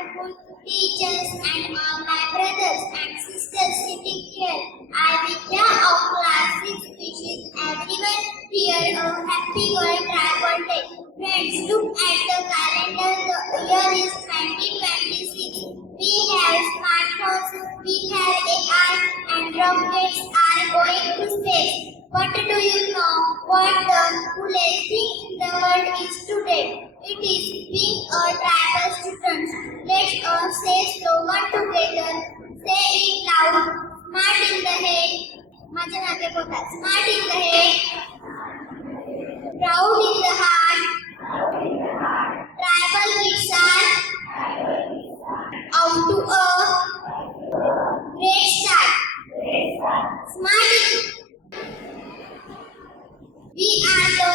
wonderful teachers and all my brothers and sisters sitting here. I, Vidya of class 6, wishes everyone here a happy World Tribal Day. Friends, look at the calendar. The year is 2026. We have smartphones, we have AI, and rockets are going to space. But do you know what the coolest thing in the world is today? It is being a tribal student. Let's all say slogan together. Say it loud. Smart in the head. माझ्या मागे बोला. Smart in the head. Proud in the heart. Tribal kids are out to a great start. Smart in. We are the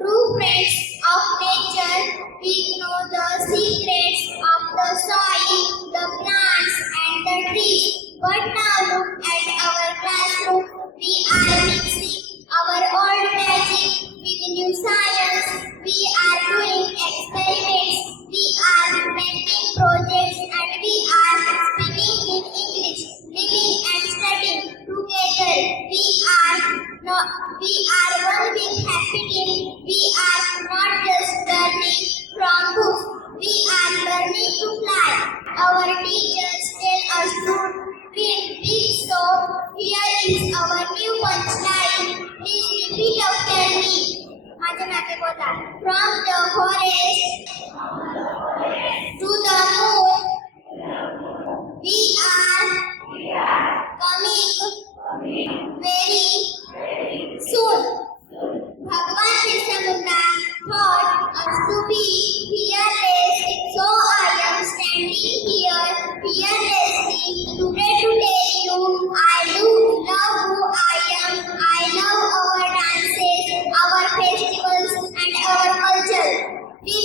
true friends of nature. We know the secrets of the soil, the plants and the trees. But now look at our classroom. We are mixing our old magic with new science. We are doing experiments. We are making projects and we are speaking in English, living and studying together. We are one big happy team. We are not just learning from books. We are learning to fly. Our teachers tell us to dream big, so here is our new punchline. Please repeat after me. माझ्या मागे बोला. From the forest to the moon, we are coming very soon. Bhagwan Birsa Munda taught us to be fearless, so I am standing here fearlessly today to tell you I do love who I am. I love our dances, our festivals and our culture. We